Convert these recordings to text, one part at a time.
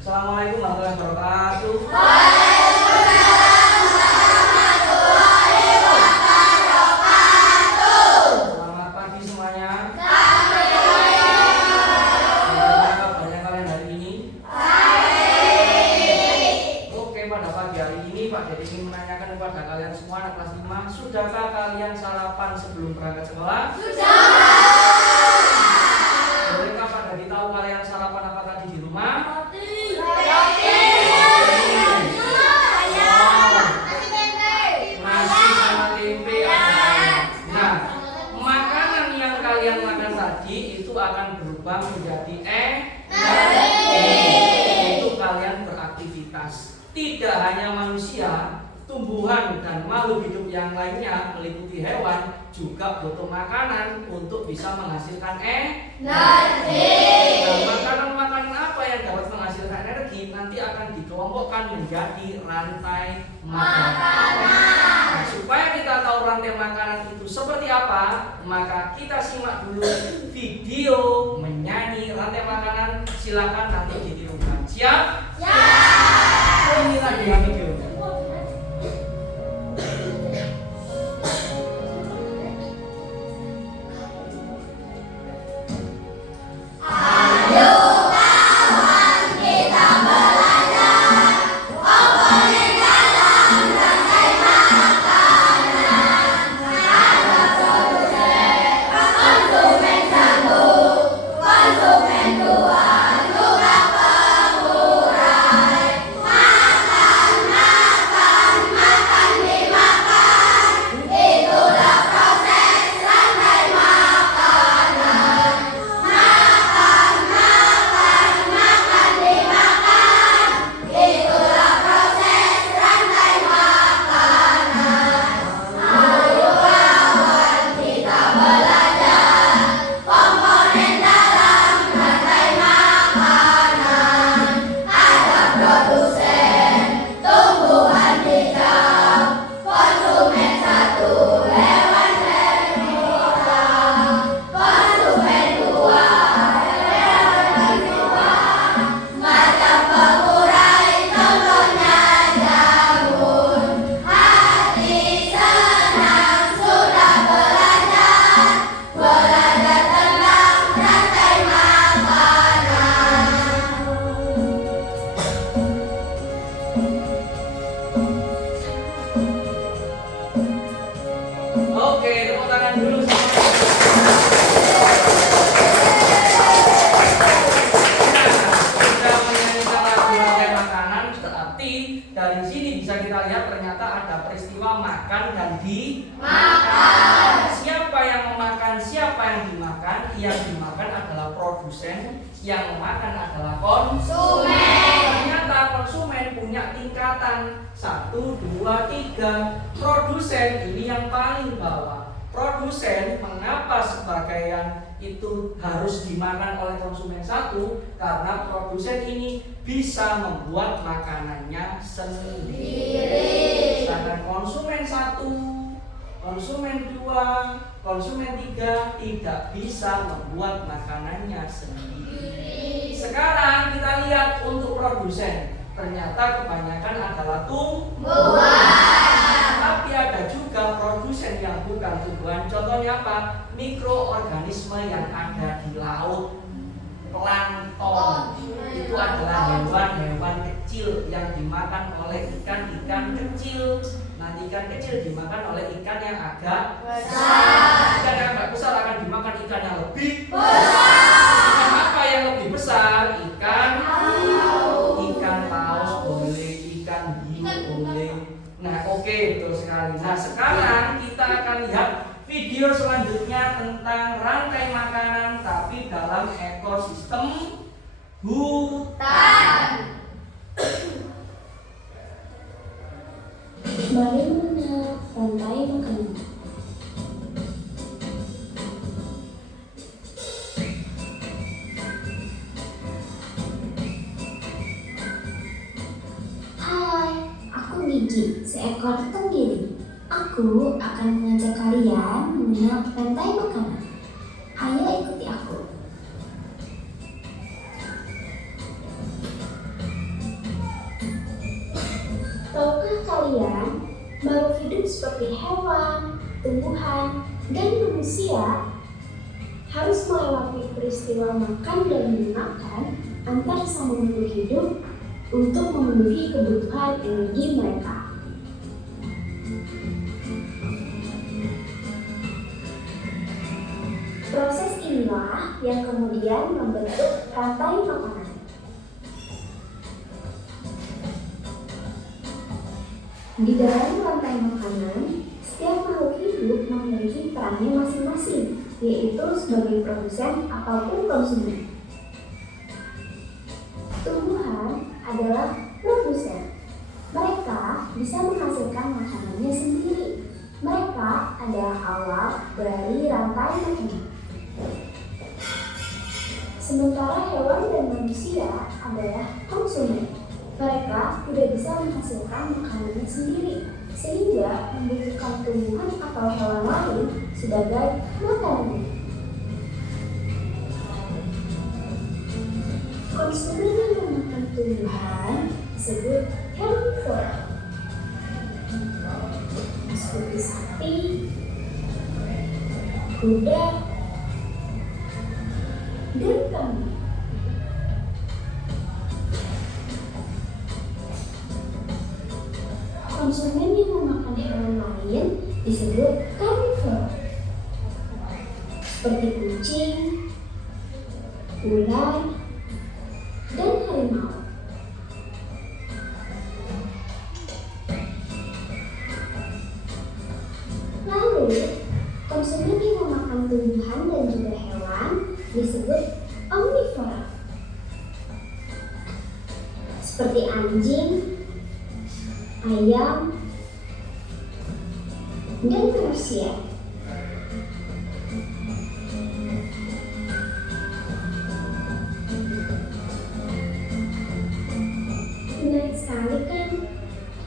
Assalamualaikum warahmatullahi wabarakatuh. Selamat pagi semuanya. Bagaimana kabarnya kalian hari ini? Oke, pada pagi hari ini Pak Dedi ingin menanyakan kepada kalian semua anak kelas 5, sudahkah kalian sarapan sebelum berangkat sekolah? Bolehkah Pak Dedi tahu kalian sarapan apa tadi di rumah? Nasi sama tempe ada. Nah, makanan yang kalian makan tadi itu akan berubah menjadi itu kalian beraktivitas. Tidak hanya manusia, tumbuhan dan makhluk hidup yang lainnya meliputi hewan juga butuh makanan untuk bisa menghasilkan energi. Nah, makanan-makanan apa yang dapat menghasilkan energi nanti akan dikelompokkan menjadi rantai makanan. Nah, supaya kita tahu rantai makanan itu seperti apa, maka kita simak dulu video menyanyi rantai makanan. Silakan nanti ditirukan. Siap? Siap. Ini lagi video. Oke, tepuk tangan dulu semuanya. Sudah menyanyikan lagu rantai makanan, berarti dari sini bisa kita lihat ternyata ada peristiwa makan dan dimakan. Siapa yang memakan, siapa yang dimakan? Yang dimakan adalah produsen, yang memakan adalah konsumen. Ternyata konsumen punya tingkatan 1, 2, 3. Produsen ini yang paling bawah. Produsen mengapa sebagian itu harus dimakan oleh konsumen 1? Karena produsen ini bisa membuat makanannya sendiri. Sedangkan konsumen 1, konsumen 2, konsumen 3 tidak bisa membuat makanannya sendiri. Sekarang kita lihat untuk produsen. Ternyata kebanyakan adalah tumbuhan. Tapi ada juga produsen yang bukan tumbuhan. Contohnya apa? Mikroorganisme yang ada di laut. Plankton itu adalah hewan-hewan kecil yang dimakan oleh ikan-ikan kecil. Nah, ikan kecil dimakan oleh ikan yang agak besar. Ikan yang agak besar akan dimakan ikan yang lebih besar. Ikan apa yang lebih besar? Ikan paus boleh, ikan hiu boleh. Nah, oke, betul sekali. Nah, sekarang kita akan lihat video selanjutnya tentang rantai makanan tapi dalam ekosistem hutan. Bagaimana rantai makanan? Hai, aku Gigi, seekor tenggiri. Aku akan mengajak kalian mengenal rantai makanan. Ayo ikuti aku. kalian, makhluk hidup seperti hewan, tumbuhan, dan manusia harus melewati peristiwa makan dan memakan antar sama makhluk hidup untuk memenuhi kebutuhan energi mereka. Proses inilah yang kemudian membentuk rantai makanan. Di dalam rantai makanan, setiap makhluk hidup memiliki perannya masing-masing, yaitu sebagai produsen ataupun konsumen. Tumbuhan adalah produsen. Mereka bisa menghasilkan makanannya sendiri. Mereka adalah awal dari rantai makanan. Sementara hewan dan manusia adalah konsumen. Mereka tidak bisa menghasilkan makanannya sendiri, sehingga membutuhkan tumbuhan atau hewan lain sebagai makanan. Konsumen yang memakan tumbuhan disebut herbivora, seperti sapi, kuda, dan kambing. Konsumen yang memakan hewan lain disebut karnivora, seperti kucing, ular, dan harimau. Lalu, konsumen yang memakan tumbuhan dan juga hewan disebut omnivora, seperti anjing, ayam, dan manusia. Menarik sekali kan?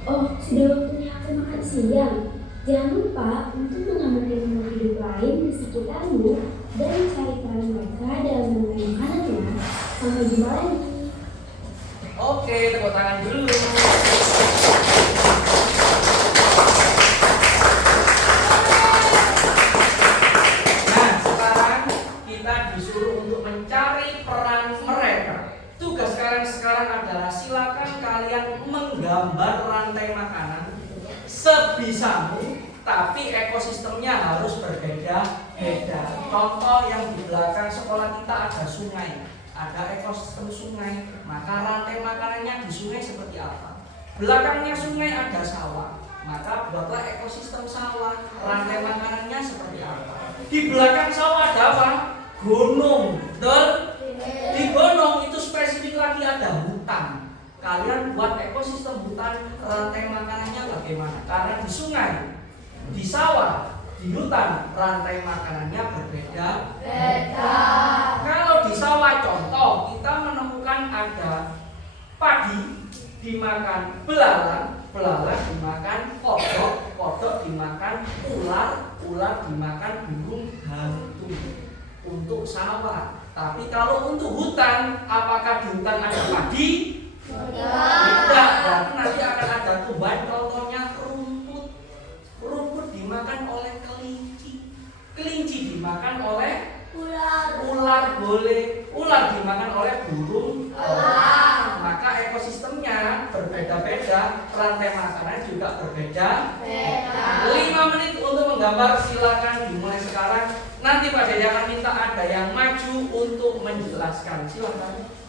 Oh, sudah waktunya aku makan siang. Jangan lupa untuk mengamati makhluk hidup lain di sekitarmu dan mencari peran mereka dalam memberi makanannya. Sampai jumpa lagi. Oke, tepuk tangan dulu. Nah, sekarang kita disuruh untuk mencari peran mereka. Tugas kalian sekarang adalah silakan kalian menggambar rantai makanan sebisamu, tapi ekosistemnya harus berbeda-beda. Contoh yang di belakang sekolah kita ada sungai, ada ekosistem sungai, maka rantai makanannya di sungai seperti apa? Belakangnya sungai ada sawah, maka buatlah ekosistem sawah, rantai makanannya seperti apa? Di belakang sawah ada apa? Gunung, betul? Di gunung itu spesifik lagi ada hutan. Kalian buat ekosistem hutan, rantai makanannya bagaimana? Karena di sungai, di sawah, di hutan, rantai makanannya berbeda. Kalau di sawah contoh, kita menemukan ada padi dimakan belalang, belalang dimakan kodok, kodok dimakan ular, ular dimakan burung hantu. Untuk sawah. Tapi kalau untuk hutan, apakah di hutan ada padi? Tidak, berarti nanti akan ada tumbuhan, contohnya rumput. Rumput dimakan oleh kelinci, kelinci dimakan oleh ular boleh, ular dimakan oleh burung elang. Maka ekosistemnya berbeda-beda, rantai makanan juga berbeda. 5 menit untuk menggambar, silakan dimulai sekarang. Nanti Pak Dede akan minta ada yang maju untuk menjelaskan. Silakan.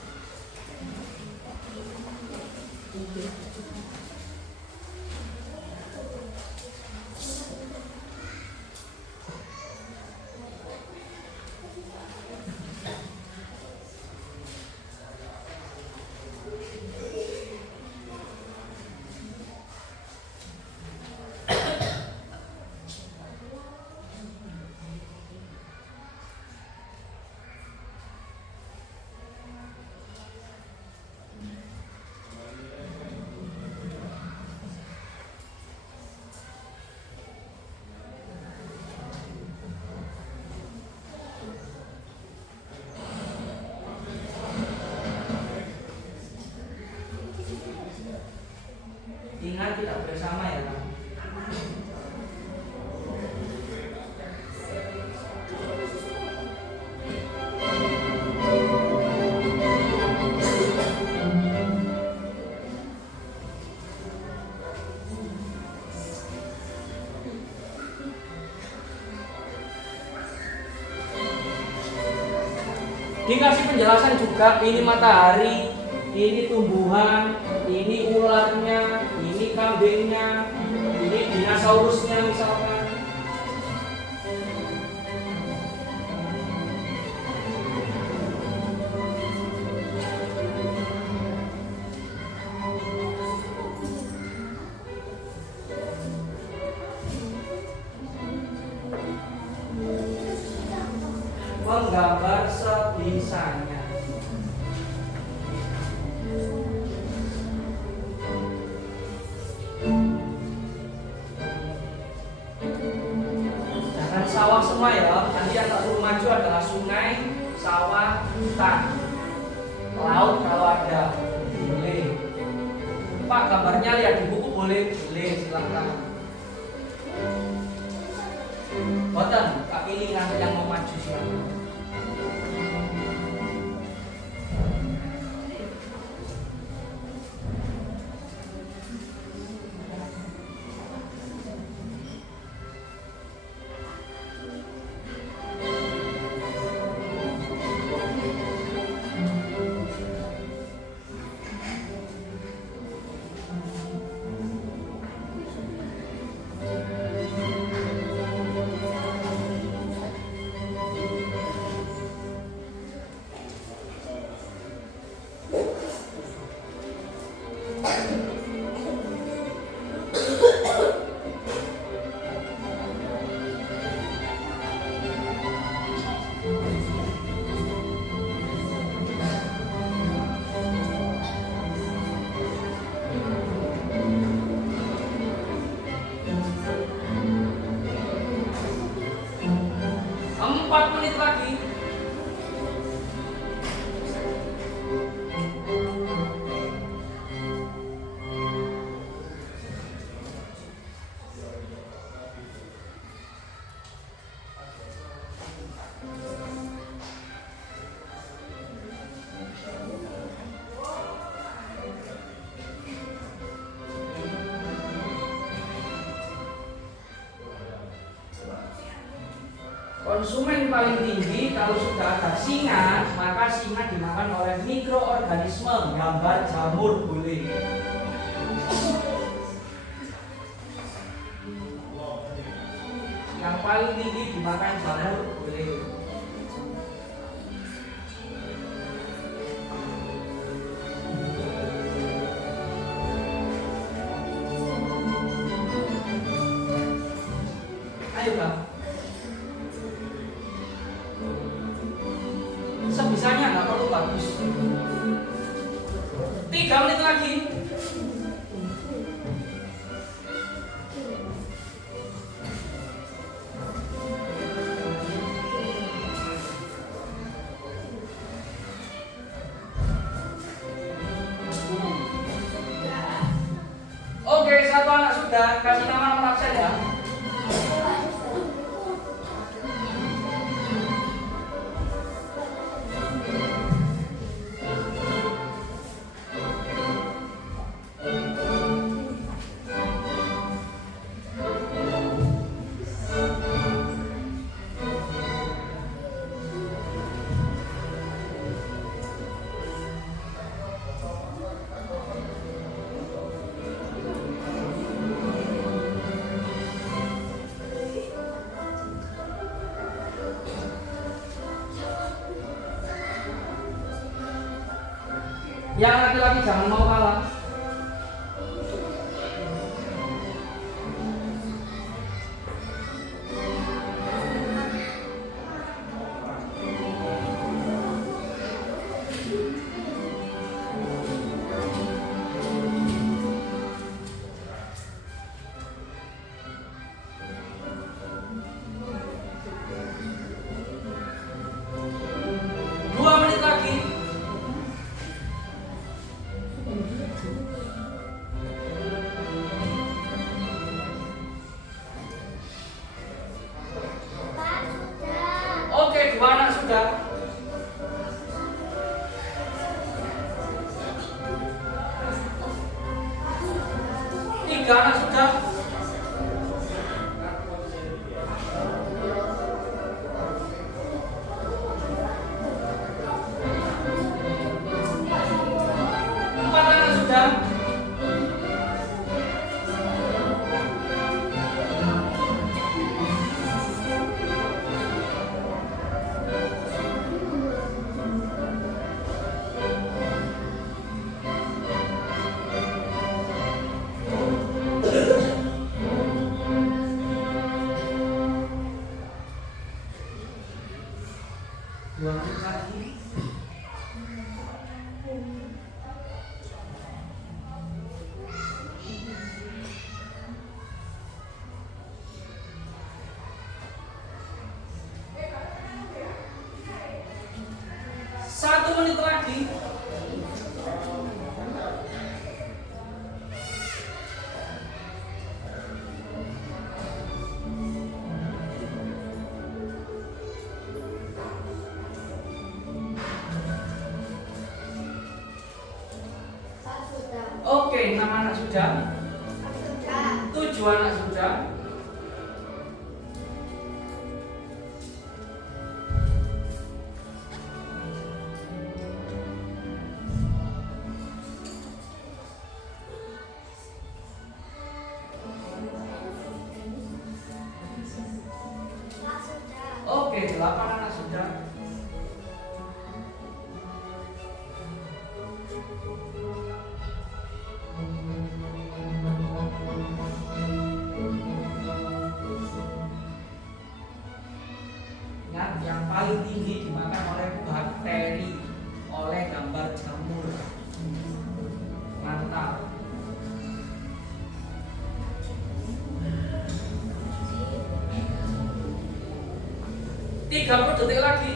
Dikasih penjelasan juga, ini matahari, ini tumbuhan, ini ularnya, ini kambingnya, ini dinosaurusnya misalkan. Menggambar sebisanya. Jangan sawah semua ya. Nanti yang tak perlu maju adalah sungai, sawah, hutan, laut kalau ada. Boleh. Pak, gambarnya lihat di buku boleh? Boleh, silakan. Boten, tak pilih nanti yang mau maju silakan. Konsumen paling tinggi kalau sudah ada singa, maka singa dimakan oleh mikroorganisme. Gambar jamur boleh. Yang paling tinggi dimakan jamur boleh. Ayo Bang. Sebisanya nggak perlu bagus. 3 menit lagi. Oke, satu anak sudah kasih nama nomor absen ya. Yang laki-laki jangan mau kalah. Tiga anak sudah. Oke, nama anak sudah? Sudah. 7 anak sudah. Pak sudah. Oke, 8 anak sudah. Ingat, yang paling tinggi dimakan oleh bakteri, oleh gambar jamur. Mantap. Tiga puluh detik lagi.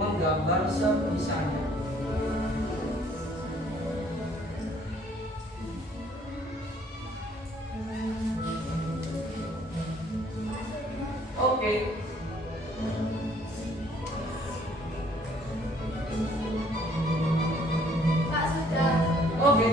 Menggambar sebisanya. Oke. Pak sudah. Oke.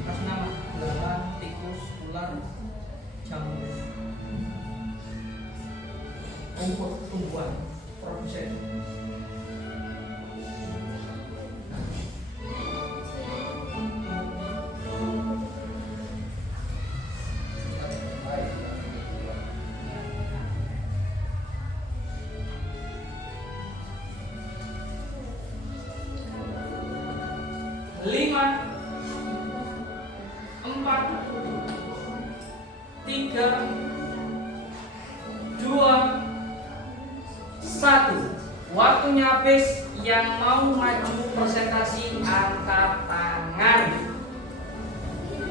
Kasih nama belalang, tikus, ular, jamur, rumput tumbuhan, produsen. Lima, 4, 3, 2, 1. Waktunya habis. Yang mau maju presentasi angkat tangan.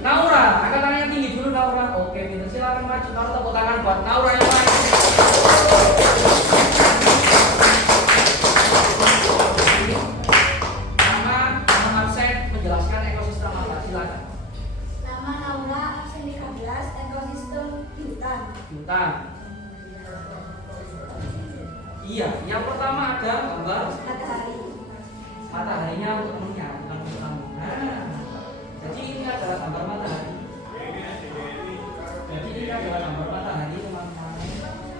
Naura, angkat tangannya tinggi dulu Naura. Oke, pintar, silakan maju. Taruh tepuk tangan buat Naura yang maju. Nama absen menjelaskan ekosistem apa? Silakan. Nama Naura, absen 13, ekosistem hutan. Hutan. Iya, yang pertama ada gambar Matahari. mataharinya untuk temennya, bukan untuk kamu. Nah, jadi ini adalah gambar matahari. Jadi ini adalah gambar matahari, teman-teman.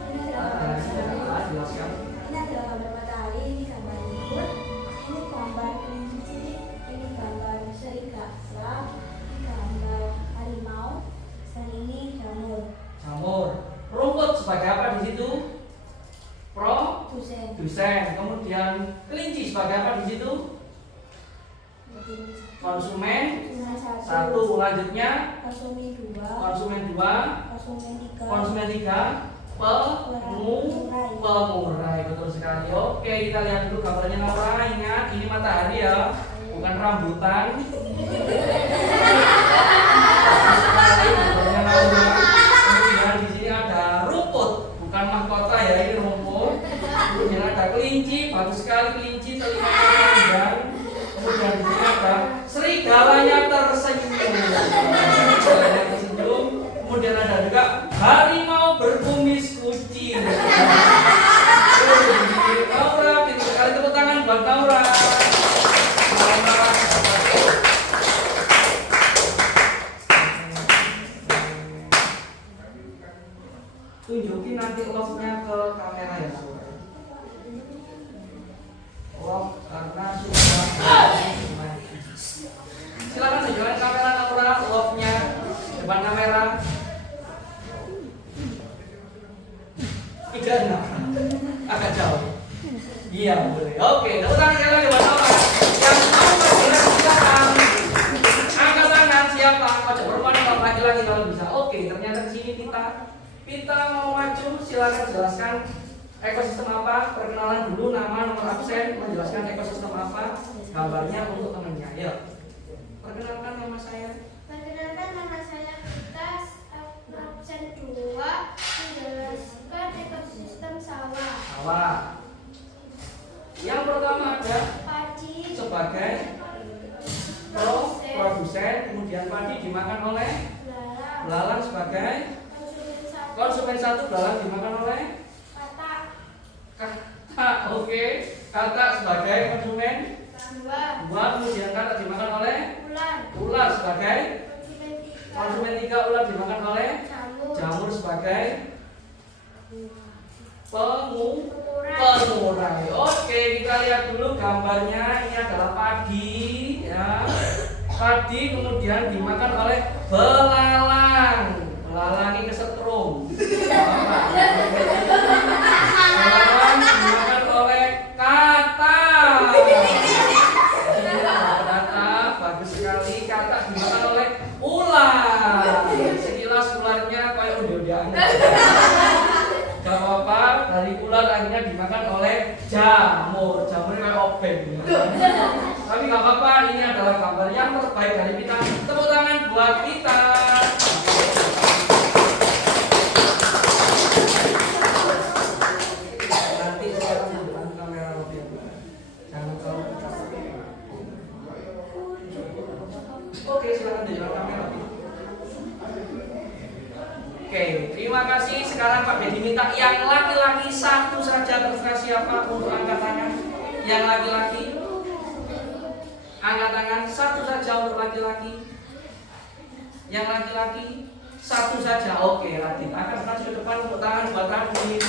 Ini adalah Mataharinya gambar apa? Jelaskan. Ini adalah gambar matahari, ini gambar libur, ini gambar kelinci, ini gambar serigala, ini gambar harimau, dan ini jamur. Jamur. Rumput sebagai apa di situ? Dusen. Produsen. Kemudian kelinci sebagai apa di situ? Konsumen. Satu. Selanjutnya Konsumen 2, konsumen 2, konsumen 3, konsumen 3, pemurai. Betul sekali. Oke, kita lihat dulu gambarnya Naura. Ingat, ini matahari ya, bukan rambutan. Gambarnya Naura. Kemudian di sini ada rumput, bukan mahkota ya, ini rumput. Kemudian ada kelinci, bagus sekali kelinci, telinganya panjang. Kemudian di sini ada serigalanya tersenyum. Serigalanya tersenyum. Kemudian ada juga harimau berkumis kucing. Naura, pintar sekali, tepuk tangan buat Naura. Tunjukin nanti love-nya ke kamera ya. Love karena sudah. Silakan tunjukkan kamera Naura, love-nya depan kamera. 36, agak jauh. Iya boleh. Oke, tepuk tangan sekali lagi buat Naura. Yang mau bergerak silakan. Angkat tangan siapa? Ojo bermain kalau laki-laki kalau bisa. Oke, ternyata di sini kita mau maju. Silakan jelaskan ekosistem apa. Perkenalan dulu, nama, nomor absen, menjelaskan ekosistem apa, gambarnya untuk temennya. Yuk. Perkenalkan nama saya. Perkenalkan, nama saya Vita, absen 2, menjelaskan ekosistem sawah. apa? Yang pertama ada Padi. sebagai produsen, kemudian padi dimakan oleh Belalang. belalang sebagai Konsumen satu. konsumen 1, belalang dimakan oleh Katak. katak. Oke, katak sebagai konsumen 2. 2, kemudian katak dimakan oleh Ular. ular sebagai Konsumen 3. konsumen 3, ular dimakan oleh Jamur. jamur sebagai Pengurai. pengurai. Oke, kita lihat dulu gambarnya. Ini adalah padi, ya. Padi kemudian dimakan oleh belalang. Belalang ini kesetrum. Belalang dimakan oleh katak. Katak bagus sekali. Katak dimakan oleh ular. Sekilas ularnya kayak udah-udahan. Gak apa-apa, dari ular akhirnya dimakan oleh jamur. Jamurnya kayak obeng. Tapi gak apa-apa, ini adalah gambar yang terbaik dari kita. Tepuk tangan buat kita. Nanti saya tunjukkan kamera lebih. Jangan terlalu. Oke, silakan tunjukkan kamera. Oke, terima kasih. Sekarang Pak Bedi minta yang laki-laki satu saja, terserah siapa untuk angkat tangan. Yang laki-laki angkat tangan satu saja untuk laki-laki. Yang laki-laki satu saja. Oke, Radit angkat tangan ke depan untuk tangan buat Radit.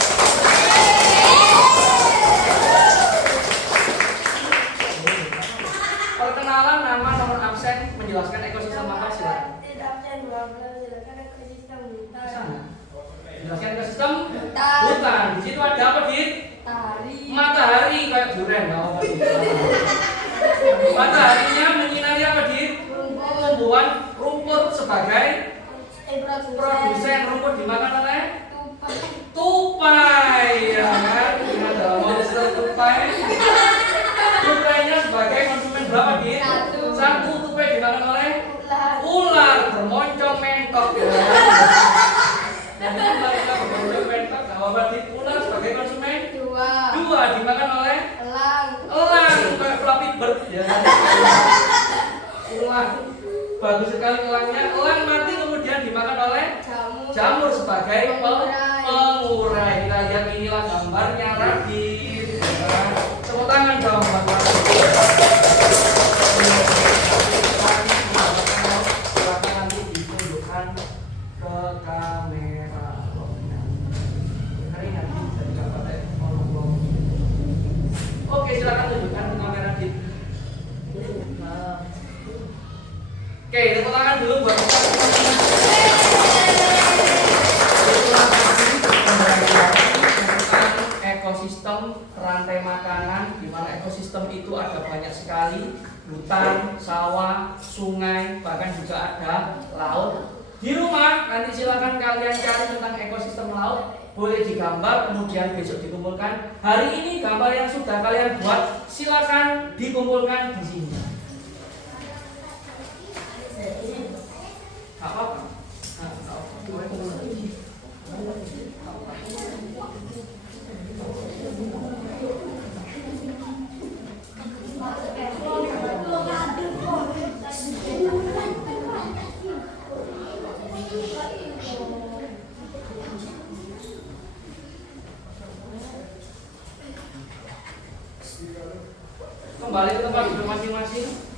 Perkenalan, nama, nomor absen, menjelaskan ekosistem apa, silakan. Tidak absen 12. Silakan ekosistem hutan. Sana. Jelaskan ekosistem Hutan. hutan. Di situ ada apa, Dit? Tari. Matahari kayak duren, apa, Dit? Mataharinya menyinari apa, Dit? Tumbuhan rumput sebagai produsen rumput dimakan oleh tupai, ya kan? Ini adalah monster tupai. Tupainya sebagai konsumen berapa, Dit? Satu. Tupai dimakan oleh ular bermoncong mentok, ya. Jadi ular kita bermoncong mentok, gak apa-apa, Dit. Ular sebagai konsumen 2 dimakan oleh elang kayak Flappy Bird, ya. Elang bagus sekali elangnya. Elang mati kemudian dimakan oleh jamur sebagai pengurai. Kita lihat inilah gambarnya, Radit. Ya. Tepuk tangan dong buat Radit. Silakan nanti ditunjukkan ke kamera. Hari nanti bisa didapat ya. Oke, silakan tunjukkan ke kamera, Dit. Oke, tepuk tangan dulu buat kita. Tentang ekosistem rantai makanan, di mana ekosistem itu ada banyak sekali, hutan, sawah, sungai, bahkan juga ada laut. Di rumah nanti silakan kalian cari tentang ekosistem laut, boleh digambar kemudian besok dikumpulkan. Hari ini gambar yang sudah kalian buat silakan dikumpulkan di sini. Gak apa-apa. Boleh kumpul lagi. Kembali ke tempat duduk masing-masing.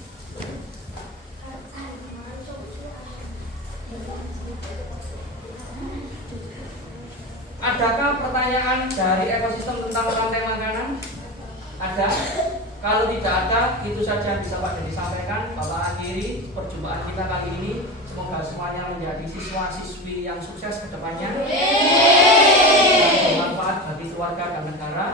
Adakah pertanyaan dari ekosistem tentang rantai makanan? Ada? Kalau tidak ada, itu saja yang bisa Pak Dedi sampaikan. Bapak akhiri perjumpaan kita kali ini. Semoga semuanya menjadi siswa-siswi yang sukses ke depannya. Dan bermanfaat bagi keluarga dan negara.